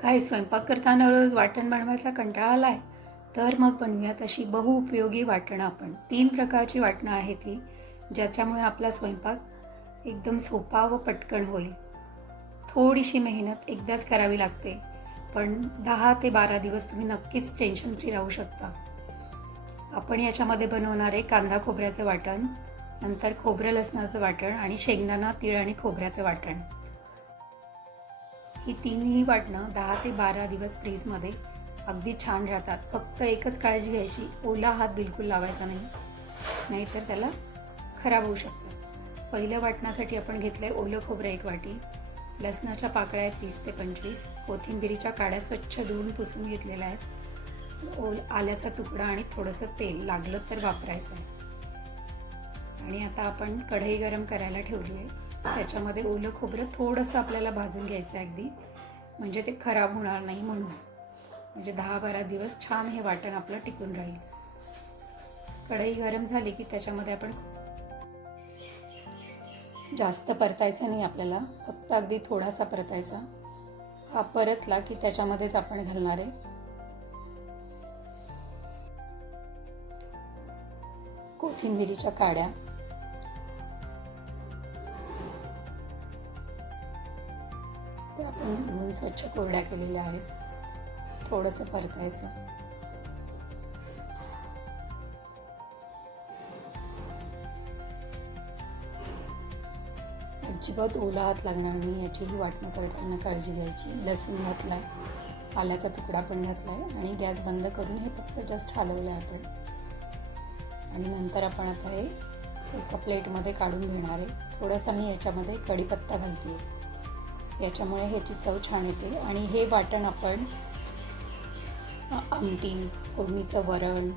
काय स्वयंपाक करताना रोज वाटण बनवायचा कंटाळा आलाय? तर मग बनवूयात अशी बहुउपयोगी वाटणं आपण. 3 प्रकारची वाटणं आहेत ती, ज्याच्यामुळे आपला स्वयंपाक एकदम सोपा व पटकन होईल. थोडीशी मेहनत एकदाच करावी लागते, पण 10 ते 12 दिवस तुम्ही नक्कीच टेन्शन फ्री राहू शकता. आपण याच्यामध्ये बनवणार आहे कांदा खोबऱ्याचं वाटण, नंतर खोबरं लसणाचं वाटण आणि शेंगदाणा, तीळ आणि खोबऱ्याचं वाटण. ही तिन्ही वाटणं 10 ते 12 दिवस फ्रीजमध्ये अगदी छान राहतात. फक्त एकच काळजी घ्यायची, ओला हात बिलकुल लावायचा नाही, नाहीतर त्याला खराब होऊ शकतात. पहिल्या वाटणासाठी आपण घेतलं आहे ओलं खोबरं 1 वाटी, लसणाच्या पाकळ्या आहेत 20 ते 25, कोथिंबिरीच्या काड्या स्वच्छ धुवून पुसून घेतलेल्या आहेत, आल्याचा तुकडा आणि थोडंसं तेल लागलं तर वापरायचं आहे. आणि आता आपण कढई गरम करायला ठेवली आहे. त्याच्यामध्ये ओलं खोबरं थोडंसं आपल्याला भाजून घ्यायचं आहे अगदी, म्हणजे ते खराब होणार नाही म्हणून. म्हणजे 10-12 दिवस छान हे वाटण आपलं टिकून राहील. कढई गरम झाली की त्याच्यामध्ये आपण जास्त परतायचं नाही आपल्याला, फक्त अगदी थोडासा परतायचा. हा परतला की त्याच्यामध्येच आपण घालणार आहे कोथिंबिरीच्या काड्या, त्या आपण धुवून स्वच्छ कोरड्या केलेल्या आहेत. थोडंसं परतायचं. अजिबात ओला हात लागणार नाही याची ही वाटणं करताना काळजी घ्यायची. लसूण घातलाय, आल्याचा तुकडा पण घातलाय आणि गॅस बंद करून हे फक्त जस्ट हलवलं आहे आपण. आणि नंतर आपण आता हे एका प्लेटमध्ये काढून घेणार आहे. थोडासा मी याच्यामध्ये कढीपत्ता घालते, याच्यामुळे ह्याची चव छान येते. आणि हे वाटण आपण आमटी, फोडणीचं वरण,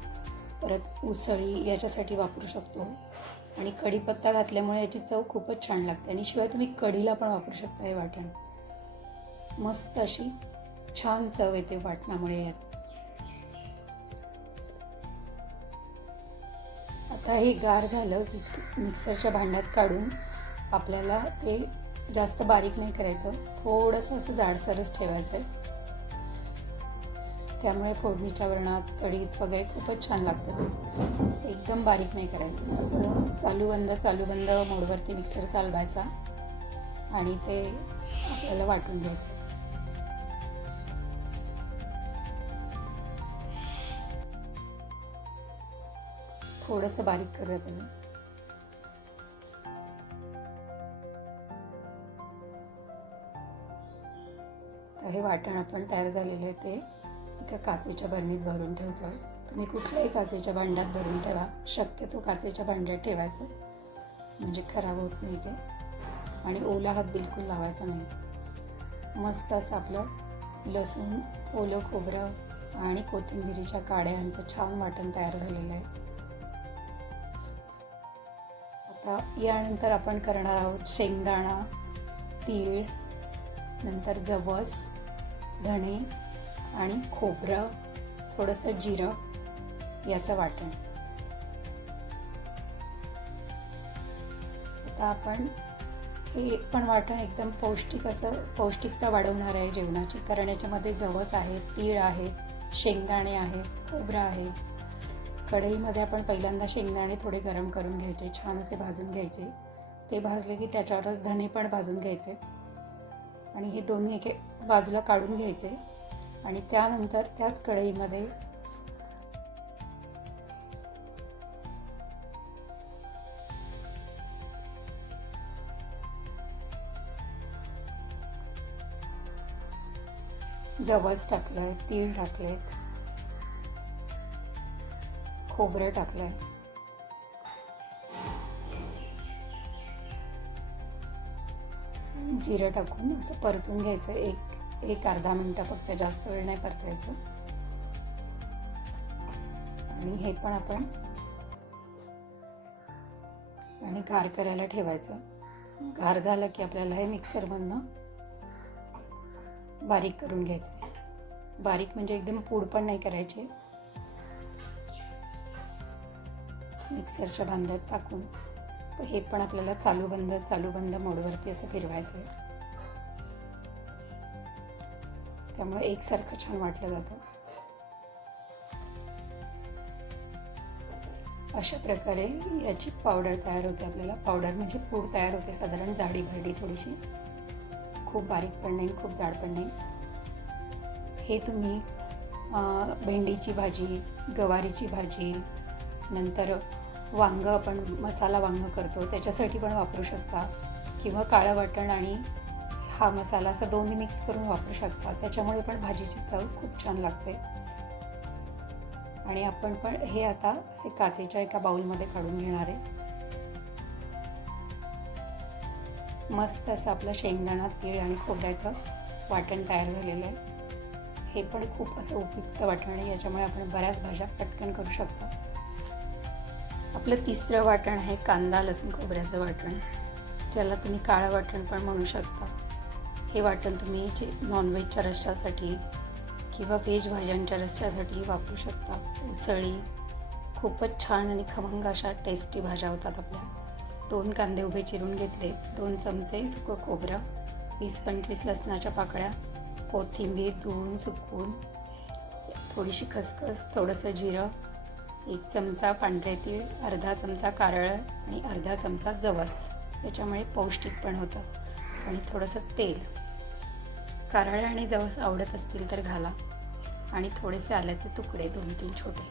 परत उसळी याच्यासाठी वापरू शकतो. आणि कढीपत्ता घातल्यामुळे याची चव खूपच छान लागते. आणि शिवाय तुम्ही कढीला पण वापरू शकता हे वाटण. मस्त अशी छान चव येते वाटणामुळे यात. आता हे गार झालं की मिक्सरच्या भांड्यात काढून आपल्याला ते जास्त बारीक नाही करायचं, थोडंसं असं जाडसरच ठेवायचं आहे. त्यामुळे फोडणीच्या वरणात, कढीत वगैरे खूपच छान लागतं ते. एकदम बारीक नाही करायचं, असं चालू बंद मोडवरती मिक्सर चालवायचा आणि ते आपल्याला वाटून घ्यायचं. थोडंसं बारीक करूया त्याला. तर हे वाटण आपण तयार झालेलं आहे ते एका काचेच्या बरणीत भरून ठेवतो आहे. तुम्ही कुठल्याही काचेच्या भांड्यात भरून ठेवा, शक्यतो काचेच्या भांड्यात ठेवायचं, म्हणजे खराब होत नाही ते. आणि ओला हात बिलकुल लावायचा नाही. मस्त असं आपलं लसूण, ओलं खोबरं आणि कोथिंबिरीच्या काड्या यांचं छान वाटण तयार झालेलं आहे. आता यानंतर आपण करणार आहोत शेंगदाणा, तीळ, नंतर जवस, धणे आणि खोबरं, थोडंसं जिरं याचं वाटण. आता आपण हे पण वाटण एकदम पौष्टिक असं पौष्टिकता वाढवणार आहे जेवणाची, कारण याच्यामध्ये जवस आहे, तीळ आहे, शेंगदाणे आहेत, खोबरं आहे. कढईमध्ये आपण पहिल्यांदा शेंगदाणे थोडे गरम करून घ्यायचे, छान असे भाजून घ्यायचे. ते भाजले की त्याच्यावरच धणे पण भाजून घ्यायचे आणि हे दोन्ही एके बाजूला काढून घ्यायचे. आणि त्यानंतर त्याच कढईमध्ये जवस टाकलंय, तीळ टाकलेत, खोबरं टाकलंय, जिरं टाकून असं परतून घ्यायचं. एक अर्धा मिनटं फक्त, जास्त वेळ नाही परतायचं. आणि हे पण आपण आणि गार करायला ठेवायचं. गार झालं की आपल्याला हे मिक्सरमधनं बारीक करून घ्यायचं. बारीक म्हणजे एकदम पूड पण नाही करायचे. मिक्सरच्या भांड्यात टाकून हे पण आपल्याला चालू बंद मोडवरती असं फिरवायचं आहे. त्यामुळे एकसारखं छान वाटलं जातं. अशा प्रकारे याची पावडर तयार होते. आपल्याला पावडर म्हणजे पूड तयार होते, साधारण जाडी भरडी थोडीशी, खूप बारीक पण नाही खूप जाड पण नाही. हे तुम्ही भेंडीची भाजी, गवारीची भाजी, नंतर वांगं, आपण मसाला वांगं करतो त्याच्यासाठी पण वापरू शकता, किंवा काळं वाटण आणि हा मसाला असं दोन्ही मिक्स करून वापरू शकता. त्याच्यामुळे पण भाजीची चव खूप छान लागते. आणि आपण पण हे आता असे काचेच्या एका बाउलमध्ये काढून घेणार आहे. मस्त असं आपलं शेंगदाणा, तीळ आणि खोबऱ्याचं वाटण तयार झालेलं आहे. हे पण खूप असं उपयुक्त वाटण आहे, याच्यामुळे आपण बऱ्याच भाज्या पटकन करू शकतो. आपलं तिसरं वाटण आहे कांदा लसूण खोबऱ्याचं वाटण, ज्याला तुम्ही काळं वाटण पण म्हणू शकता. हे वाटण तुम्ही नॉनव्हेजच्या रश्श्यासाठी किंवा व्हेज भाज्यांच्या रश्श्यासाठी वापरू शकता. उसळी खूपच छान आणि खमंग अशा टेस्टी भाज्या होतात आपल्या. 2 कांदे उभे चिरून घेतले, 2 चमचे सुकं खोबरं, 20-25 लसणाच्या पाकळ्या, कोथिंबीर धुवून सुकवून, थोडीशी खसखस, थोडंसं जिरं, 1 चमचा पांढरे तीळ, अर्धा चमचा कारळं आणि अर्धा चमचा जवस. याच्यामुळे पौष्टिक पण होतं. आणि थोडंसं तेल, कारळे आणि जवस आवडत असतील तर घाला, आणि थोडेसे आल्याचे तुकडे 2-3 छोटे.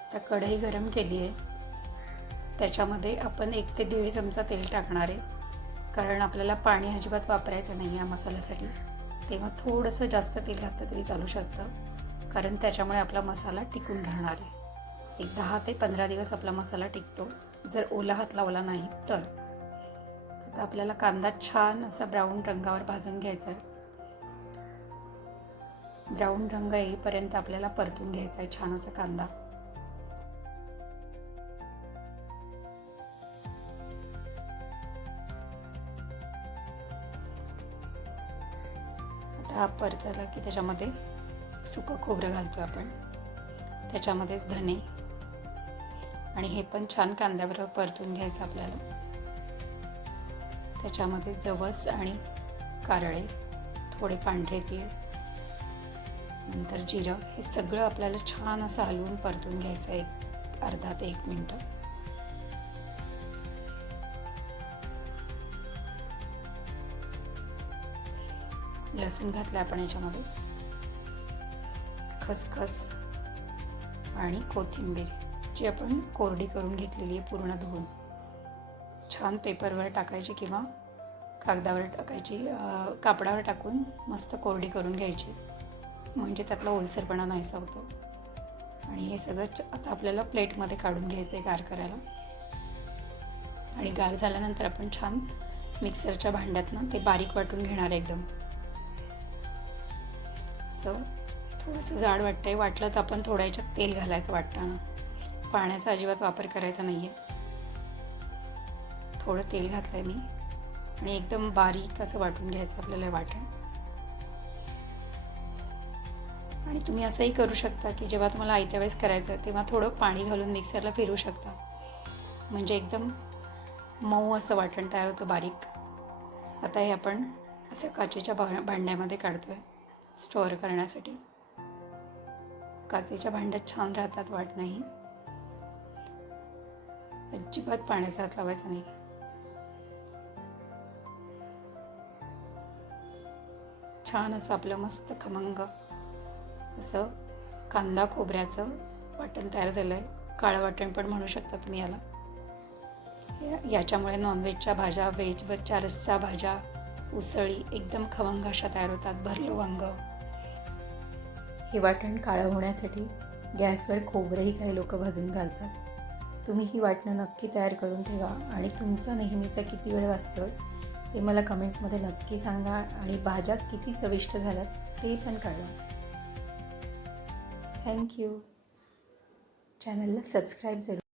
आता कढई गरम केली आहे, त्याच्यामध्ये आपण 1 ते 1.5 चमचा तेल टाकणार आहे, कारण आपल्याला पाणी अजिबात वापरायचं नाही या मसाल्यासाठी. तेव्हा थोडंसं जास्त तेल घातलं तरी चालू शकतं, कारण त्याच्यामुळे आपला मसाला टिकून राहणार आहे. एक 10 ते 15 दिवस आपला मसाला टिकतो, जर ओला हात लावला नाही तर. आता आपल्याला कांदा छान असा ब्राऊन रंगावर भाजून घ्यायचा आहे. ब्राऊन रंग येईपर्यंत आपल्याला परतून घ्यायचा आहे छान असा कांदा. आता हा परतला की त्याच्यामध्ये सुकं खोबरं घालतो आपण, त्याच्यामध्येच धणे, आणि हे पण छान कांद्याबरोबर परतून घ्यायचं आपल्याला. त्याच्यामध्ये जवस आणि कारळे, थोडे पांढरे तीळ, नंतर जिरं, हे सगळं आपल्याला छान असं हलवून परतून घ्यायचं आहे अर्धा ते 1 मिनिट. लसूण घातलं आपण याच्यामध्ये, खसखस आणि कोथिंबीर जी आपण कोरडी करून घेतलेली आहे पूर्ण धुवून, छान पेपरवर टाकायची किंवा कागदावर टाकायची, कापडावर टाकून मस्त कोरडी करून घ्यायची, म्हणजे त्यातला ओलसरपणा नाहीसा होतो. आणि हे सगळं आता आपल्याला प्लेटमध्ये काढून घ्यायचं आहे गार करायला. आणि गार झाल्यानंतर आपण छान मिक्सरच्या भांड्यातनं ते बारीक वाटून घेणार एकदम. असं थोडंसं जाड वाटतंय, वाटलं तर आपण थोडं याच्यात तेल घालायचं वाटताना, पाण्याचा अजिबात वापर करायचा नाही आहे. थोडं तेल घातलं आहे मी, आणि एकदम बारीक असं वाटून घ्यायचं आपल्याला वाटण. आणि तुम्ही असंही करू शकता की जेव्हा तुम्हाला आयत्या वेळेस करायचं तेव्हा थोडं पाणी घालून मिक्सरला फिरू शकता, म्हणजे एकदम मऊ असं वाटण तयार होतं बारीक. आता हे आपण असं काचेच्या भांड्यामध्ये काढतो आहे स्टोअर करण्यासाठी. काचेच्या भांड्यात छान राहतात वाटणंही, अजिबात पाण्याचा हात लावायचा नाही. छान असं आपलं मस्त खमंग असं कांदा खोबऱ्याचं वाटण तयार झालं आहे. काळं वाटण पण म्हणू शकता तुम्ही याला. याच्यामुळे नॉनव्हेजच्या भाज्या, व्हेजच्या रस्सा भाज्या, उसळी एकदम खमंग अशा तयार होतात. भरलं वांग. हे वाटण काळं होण्यासाठी गॅसवर खोबरंही काही लोक भाजून घालतात. तुम्ही ही वाटणं नक्की तयार करून ठेवा, आणि तुमचा नेहमीचा किती वेळ वाचतो ते मला कमेंटमध्ये नक्की सांगा, आणि भाज्या किती चविष्ट झाल्यात ते पण कळवा. थँक्यू. चॅनलला सबस्क्राईब जरूर